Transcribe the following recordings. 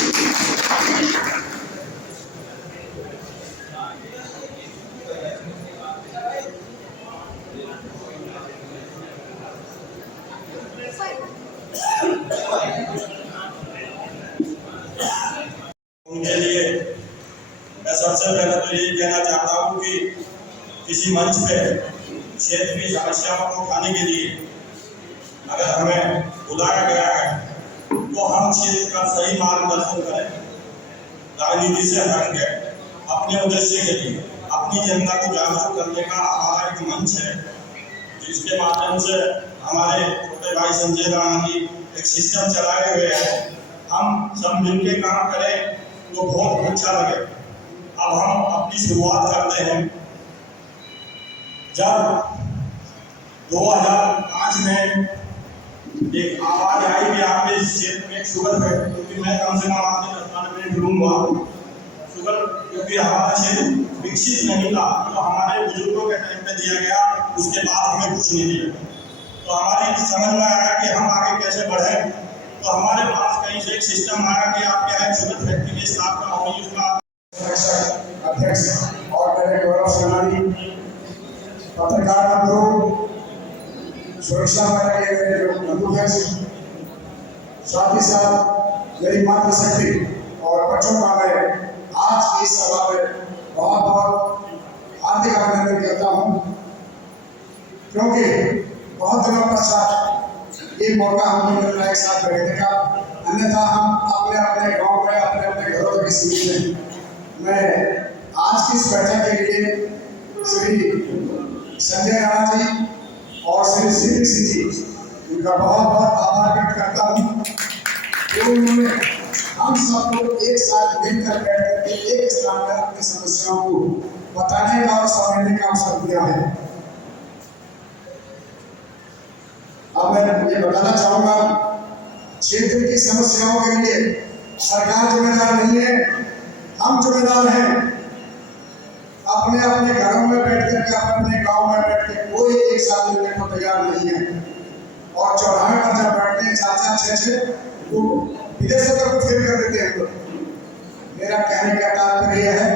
उनके लिए मैं सबसे पहले तो यही कहना चाहता हूँ कि किसी मंच पे क्षेत्र की समस्याओं को उठाने के लिए अगर हमें बुलाया गया है तो हम क्षेत्र का सही मार्गदर्शन करें, राजनीति से हट के अपने उद्देश्य के लिए अपनी जनता को जागरूक करने का हमारा एक मंच है, जिसके माध्यम से हमारे छोटे भाई संजय राणा जी एक सिस्टम चलाए हुए हैं। हम सब मिलकर काम करें तो बहुत अच्छा लगे। अब हम अपनी शुरुआत करते हैं। जब 2005 में एक आवाज आई कि आपके इस क्षेत्र में एक शुगर है, क्योंकि मैं कम से कम आपसे 10 मिनट लूंगा शुगर, क्योंकि हमारा क्षेत्र विकसित नहीं था, तो हमारे बुजुर्गों के टाइम पे दिया गया, उसके बाद हमें कुछ नहीं दिया। तो हमारी समझ में आया कि हम आगे कैसे बढ़े, तो हमारे पास कहीं से एक सिस्टम आया कि आप क्या है शुगर फैक्ट्री की स्थापना होगी, उसका अध्यक्ष और मेरे गौरवशाली पत्रकार बंधु, सुरक्षा बल के मेरे जो बंधु हैं, साथ ही साथ मेरी मातृशक्ति और बच्चों का मैं आज की इस सभा में बहुत बहुत हार्दिक अभिनंदन करता हूँ, क्योंकि बहुत दिनों पश्चात ये मौका हमें मिल रहा है एक साथ बैठने का। अन्यथा हम अपने अपने गांव में अपने अपने घरों तक सीमित हैं। मैं आज की इस बैठक के लिए श्री संजय राणा जी और श्री सीपी सिंह जी, उनका बहुत बहुत आभार व्यक्त करता हूँ कि उन्होंने हम सब लोग एक साथ मिलकर बैठ करके एक स्थान पर अपनी समस्याओं को बताने का और समझने का अवसर दिया है। अब मैं ये बताना चाहूंगा, क्षेत्र की समस्याओं के लिए सरकार जिम्मेदार नहीं है, हम जिम्मेदार हैं। अपने अपने घरों में बैठ करके अपने गांव में बैठ के कोई एक साथ मिलने को तैयार नहीं है, और चौराहे पर जब बैठते हैं 4-4, 6-6 वो विदेशों तक को फेल कर देते हैं। तो मेरा कहने का तात्पर्य यह है,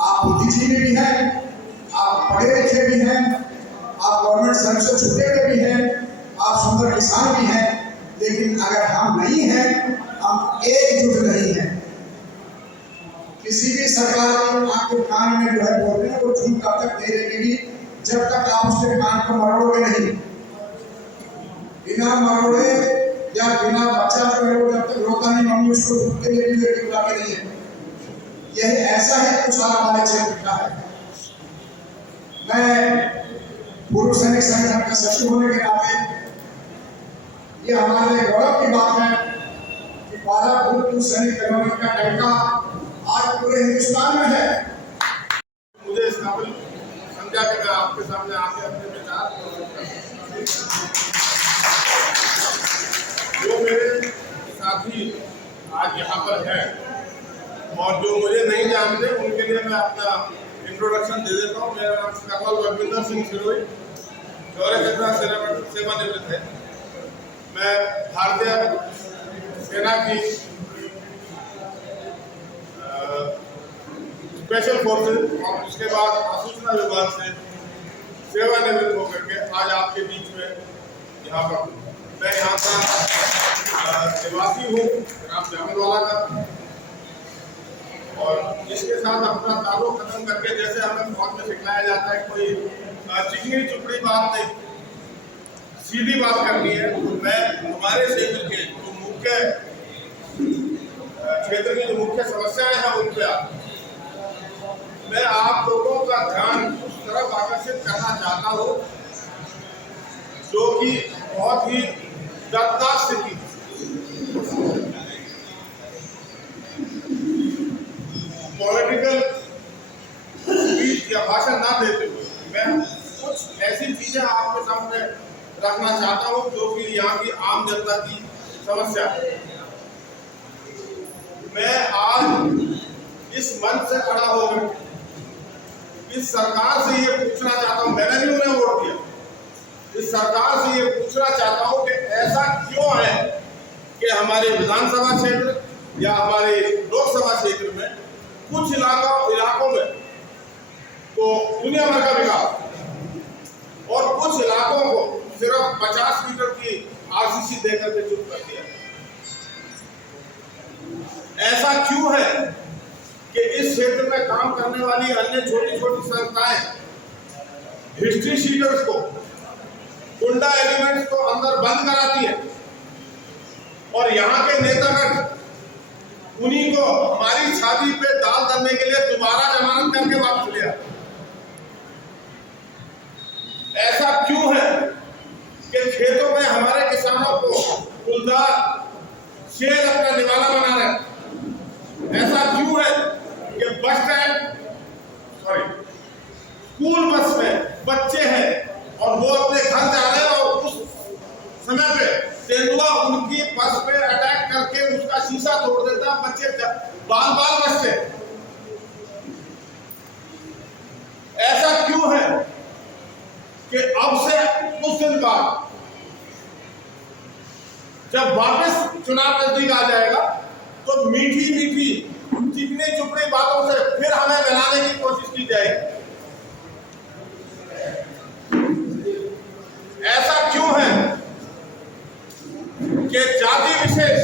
आप बुद्धिजीवी भी हैं, आप पढ़े लिखे भी हैं, आप गवर्नमेंट सर्विस से छूटे हुए भी हैं, आप सुंदर किसान भी हैं, लेकिन अगर हम नहीं हैं, हम एकजुट नहीं हैं, किसी भी सरकार आपके कान में जो है बोलते हैं वो झूठ तब तक नहीं रहेगी जब तक आप उसके कान को मरोड़ोगे नहीं। बिना मरोड़े या बिना बच्चा जो है वो जब तक रोता नहीं, मम्मी उसको दूध के लिए भी बुलाते नहीं है। यही ऐसा ही कुछ हमारे क्षेत्र का है। मैं पूर्व सैनिक संगठन का सचिव होने के नाते ये हमारे लिए गौरव की बात है कि 12 भूतपूर्व सैनिक कलोनी का डंका आज पूरे हिंदुस्तान में है। मुझे इस काबिल समझा कि मैं आपके सामने आके अपने विचार जो मेरे साथी आज यहाँ पर हैं और जो मुझे नहीं जानते उनके लिए मैं अपना इंट्रोडक्शन दे देता हूँ। मेरा नाम कर्नल रविंदर सिंह सिरोही, शौर्य चक्र सेवानिवृत्त है। मैं भारतीय सेना की स्पेशल फोर्सेज और उसके बाद सूचना विभाग से सेवानिवृत्त होकर के आज आपके बीच में यहाँ पर मैं यहाँ का निवासी हूँ, ग्राम जामनवाला का, और इसके साथ अपना ताल्लुक खत्म करके, जैसे हमें फौज में सिखाया जाता है, कोई चिकनी चुपड़ी बात नहीं, सीधी बात करनी है। तो मैं हमारे क्षेत्र के जो मुख्य क्षेत्र की जो मुख्य समस्याएं हैं उन पर मैं आप लोगों का ध्यान उस तरफ आकर्षित करना चाहता हूँ जो कि बहुत ही दर्दनाक स्थिति, पॉलिटिकल स्पीच या भाषण ना देते हुए मैं कुछ ऐसी चीजें आपके सामने रखना चाहता हूँ जो कि यहाँ की आम जनता की समस्या है। मैं आज इस मंच से खड़ा होकर इस सरकार से ये पूछना चाहता हूँ, मैंने भी उन्हें वोट दिया, इस सरकार से ये पूछना चाहता हूँ कि ऐसा क्यों है कि हमारे विधानसभा क्षेत्र या हमारे लोकसभा क्षेत्र में कुछ इलाकों में तो दुनिया भर का विकास और कुछ इलाकों को सिर्फ 50 मीटर की आरसीसी देकर के चुप कर दिया। ऐसा क्यों है कि इस क्षेत्र में काम करने वाली अन्य छोटी छोटी संस्थाएं हिस्ट्री शीटर्स को, गुंडा एलिमेंट्स को अंदर बंद कराती है और यहाँ के नेतागण उन्हीं को हमारी छाती पे दाल धरने के लिए दोबारा जमानत करके वापस लिया। ऐसा क्यों है कि खेतों में हमारे किसानों को गुलदार शेर अपना निवाला बना रहे? ऐसा क्यों है कि स्कूल बस में बच्चे हैं और वो अपने घर जा रहे हैं और उस समय पे तेंदुआ उनकी बस पे अटैक करके उसका शीशा तोड़ देता, बच्चे बाल बाल बचते। ऐसा क्यों है कि अब से कुछ दिन बाद जब वापस चुनाव नजदीक आ जाएगा तो मीठी मीठी चिकनी चुपड़ी बातों से फिर हमें बनाने की कोशिश की जाएगी? ऐसा क्यों है कि जाति विशेष,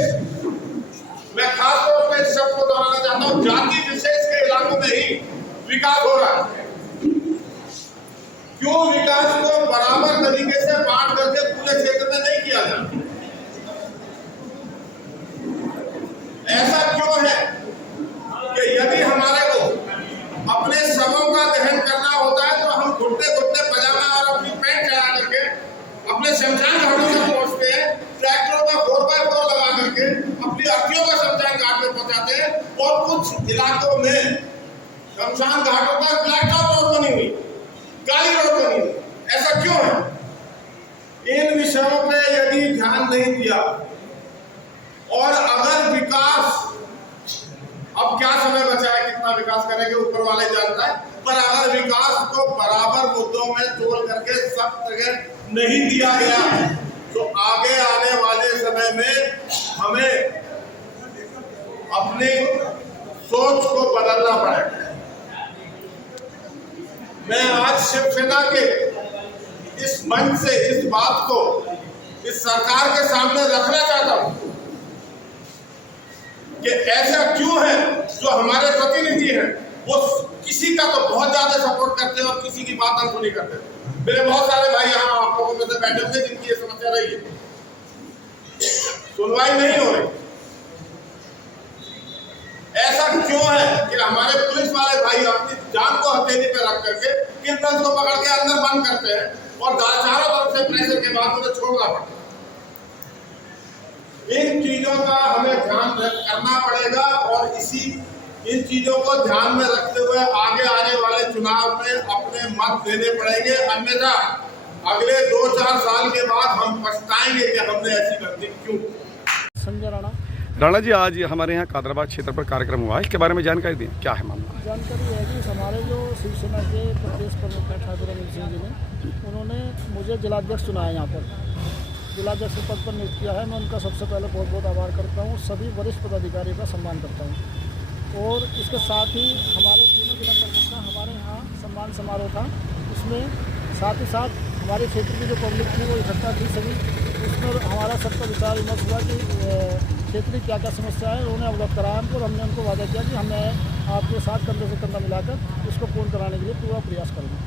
मैं खास तौर पर इस शब्द को दोहराना चाहता हूं, जाति विशेष के इलाकों में ही विकास हो रहा है? क्यों विकास को बराबर तरीके से बांट करके पूरे क्षेत्र में नहीं किया जाता? ऐसा क्यों है कि यदि हमारे को अपने शवों का दहन करना होता है तो हम घुटने घुटने पजामा और अपनी पैंट चढ़ा करके अपने शमशान घाटों तक पहुंचते हैं, ट्रैक्टरों का 4x4 लगा करके अपनी अर्थियों का शमशान घाट में पहुंचाते हैं और कुछ इलाकों में शमशान घाटों पर ब्लैकटॉप रोड बनी हुई, काली रोड बनी हुई। ऐसा क्यों है? इन विषयों पे यदि ध्यान नहीं दिया और अगर विकास, अब क्या समय बचा है, कितना विकास करेंगे ऊपर वाले जानता है, पर अगर विकास को बराबर मुद्दों में तोड़ करके सब जगह नहीं दिया गया तो आगे आने वाले समय में हमें अपनी सोच को बदलना पड़ेगा। मैं आज शिवसेना के इस मंच से इस बात को इस सरकार के सामने रखना चाहता हूं कि ऐसा क्यों है जो हमारे प्रतिनिधि हैं वो किसी का तो बहुत ज्यादा सपोर्ट करते हैं और किसी की बात अनसुनी करते हैं। मेरे बहुत सारे भाई यहाँ आप लोगों में से बैठे हुए जिनकी ये समस्या रही है, सुनवाई नहीं हो रही। ऐसा क्यों है कि हमारे पुलिस वाले भाई अपनी जान को हथेली पे रख करके किल्टन को पकड़ के अंदर बंद करते हैं और चारों तरफ से प्रेशर के बाद उन्हें छोड़ना पड़ता है? इन चीजों का हमें ध्यान करना पड़ेगा और इन चीजों को ध्यान में रखते हुए आगे आने वाले चुनाव में अपने मत देने पड़ेंगे, अन्यथा अगले 2-4 साल के बाद हम पछताएंगे कि हमने ऐसी गलती क्यों। संजय राणा जी, आज हमारे यहाँ कादराबाद क्षेत्र पर कार्यक्रम हुआ है, इसके बारे में जानकारी दें, क्या है मामला? जानकारी है कि हमारे जो शिवसेना के प्रदेश प्रमुख हैं ठाकुर अनिल सिंह जी ने, उन्होंने मुझे जिलाध्यक्ष चुनाया, यहाँ पर जिलाध्यक्ष पद पर नियुक्त किया है। मैं उनका सबसे पहले बहुत बहुत आभार करता हूँ, सभी वरिष्ठ पदाधिकारियों का सम्मान करता हूँ। और इसके साथ ही हमारे तीनों जिला प्रमुख का हमारे यहाँ सम्मान समारोह था, उसमें साथ ही साथ हमारे क्षेत्र की जो पब्लिक थी वो इकट्ठा थी सभी, उसमें हमारा सबका विचार विमर्श हुआ कि क्षेत्र की क्या क्या समस्या है, उन्हें अवगत कराया हमको और हमने उनको वादा किया कि हमें आपके साथ कंधे से कंधा मिलाकर इसको पूर्ण कराने के लिए पूरा प्रयास करेंगे।